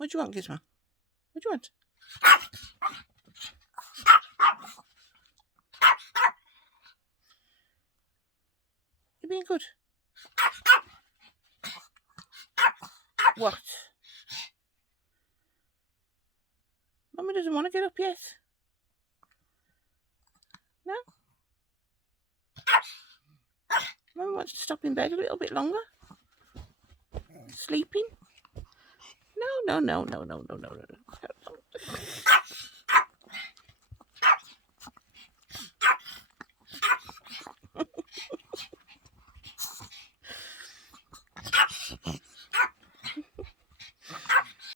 What do you want, Gizmo? What do you want? You're being good. What? Mummy doesn't want to get up yet. No? Mummy wants to stop in bed a little bit longer. Sleeping? No.